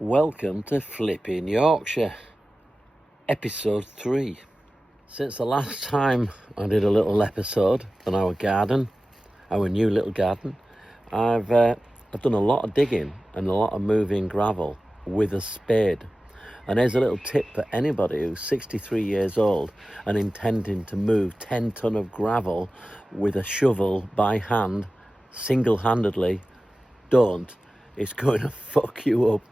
Welcome to Flippin Yorkshire, episode 3. Since the last time I did a little episode on our garden, our new little garden, I've done a lot of digging and a lot of moving gravel with a spade. And here's a little tip for anybody who's 63 years old and intending to move 10 ton of gravel with a shovel by hand, single-handedly. Don't. It's going to fuck you up.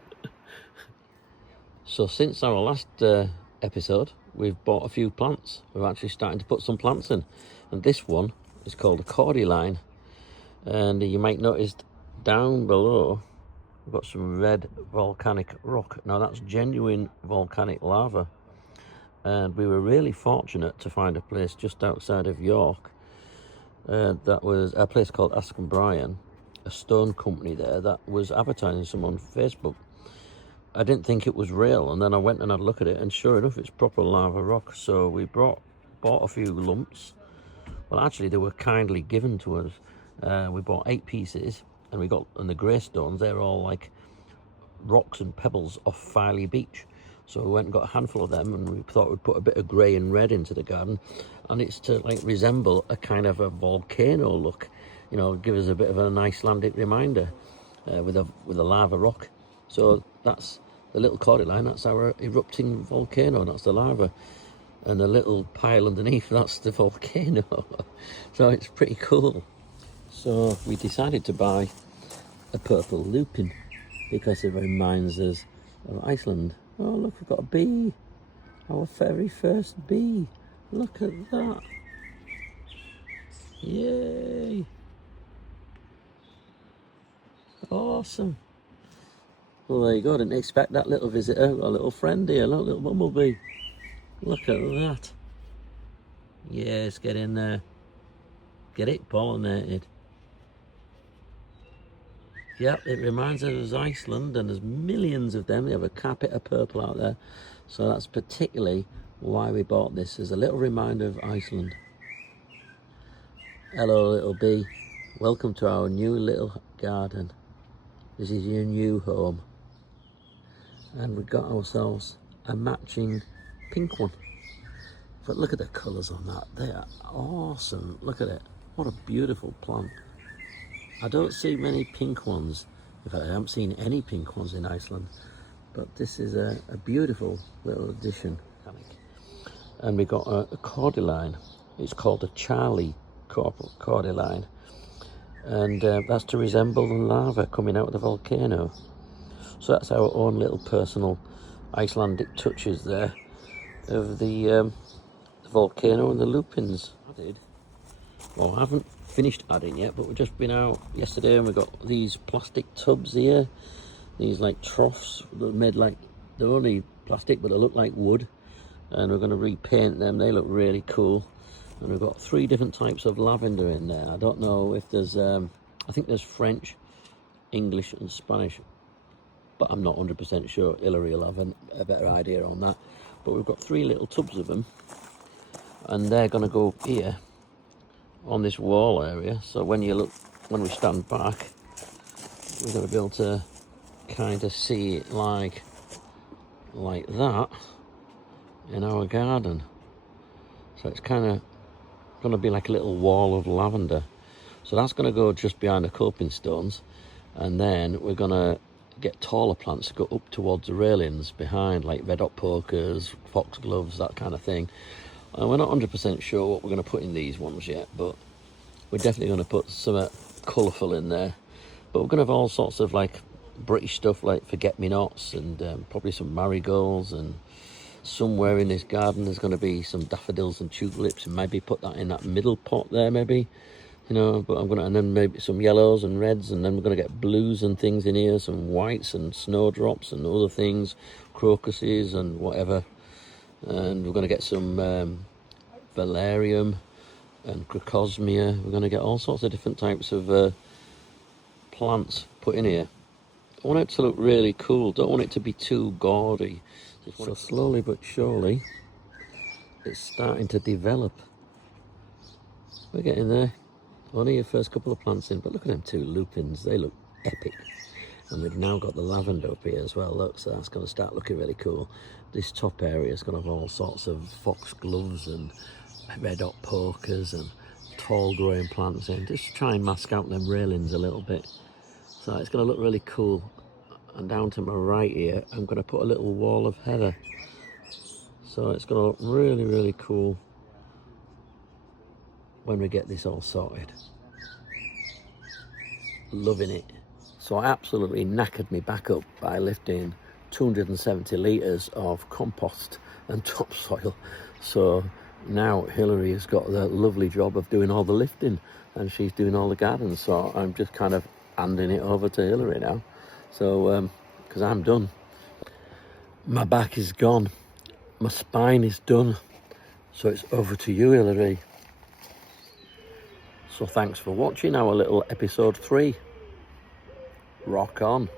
So since our last episode, we've bought a few plants. We're actually starting to put some plants in. And this one is called a cordyline. And you might notice down below, we've got some red volcanic rock. Now that's genuine volcanic lava. And we were really fortunate to find a place just outside of York. That was a place called Ask and Brian, a stone company there that was advertising some on Facebook. I didn't think it was real, and then I went and had a look at it, and sure enough, it's proper lava rock. So we bought a few lumps. Well, actually, they were kindly given to us. We bought 8 pieces, and the grey stones, they're all like rocks and pebbles off Filey Beach. So we went and got a handful of them, and we thought we'd put a bit of grey and red into the garden, and it's to like resemble a kind of a volcano look, give us a bit of an Icelandic reminder with a lava rock. So that's the little cordyline, that's our erupting volcano, that's the lava. And the little pile underneath, that's the volcano. So it's pretty cool. So we decided to buy a purple lupin because it reminds us of Iceland. Oh, look, we've got a bee. Our very first bee. Look at that. Yay. Awesome. Well, there you go. I didn't expect that little visitor. A little friend here. Look, little bumblebee. Look at that. Yes, get in there. Get it pollinated. Yep, it reminds us of Iceland, and there's millions of them. They have a carpet of purple out there. So that's particularly why we bought this, as a little reminder of Iceland. Hello, little bee. Welcome to our new little garden. This is your new home. And we got ourselves a matching pink one. But look at the colours on that. They are awesome. Look at it. What a beautiful plant. I don't see many pink ones. In fact, I haven't seen any pink ones in Iceland. But this is a beautiful little addition. And we got a cordyline. It's called a Charlie cordyline. And that's to resemble the lava coming out of the volcano. So that's our own little personal Icelandic touches there of the volcano and the lupins. Well, I haven't finished adding yet, but we've just been out yesterday and we got these plastic tubs here. These like troughs that are made like, they're only plastic, but they look like wood. And we're going to repaint them. They look really cool. And we've got 3 different types of lavender in there. I don't know if there's, I think there's French, English and Spanish, but I'm not 100% sure. Hilary will have a better idea on that. But we've got 3 little tubs of them, and they're going to go here on this wall area. So when we stand back, we're going to be able to kind of see it like that in our garden. So it's kind of going to be like a little wall of lavender. So that's going to go just behind the coping stones, and then we're going to get taller plants to go up towards the railings behind, like red hot pokers, foxgloves, that kind of thing. And we're not 100% sure what we're going to put in these ones yet, but we're definitely going to put some colourful in there. But we're going to have all sorts of like British stuff, like forget-me-nots and probably some marigolds, and somewhere in this garden there's going to be some daffodils and tulips, and maybe put that in that middle pot there, maybe. But and then maybe some yellows and reds, and then we're going to get blues and things in here, some whites and snowdrops and other things, crocuses and whatever. And we're going to get some valerium and crocosmia. We're going to get all sorts of different types of plants put in here. I want it to look really cool. Don't want it to be too gaudy. So slowly but surely, it's starting to develop. We're getting there. Only your first couple of plants in, but look at them 2 lupins. They look epic. And we've now got the lavender up here as well, look, so that's going to start looking really cool. This top area is going to have all sorts of foxgloves and red hot pokers and tall growing plants in, just to try and mask out them railings a little bit. So it's going to look really cool. And down to my right here, I'm going to put a little wall of heather. So it's going to look really, really cool when we get this all sorted. Loving it. So I absolutely knackered me back up by lifting 270 litres of compost and topsoil. So now Hilary has got the lovely job of doing all the lifting and she's doing all the garden. So I'm just kind of handing it over to Hilary now. So, because I'm done. My back is gone. My spine is done. So it's over to you, Hilary. So thanks for watching our little episode 3. Rock on.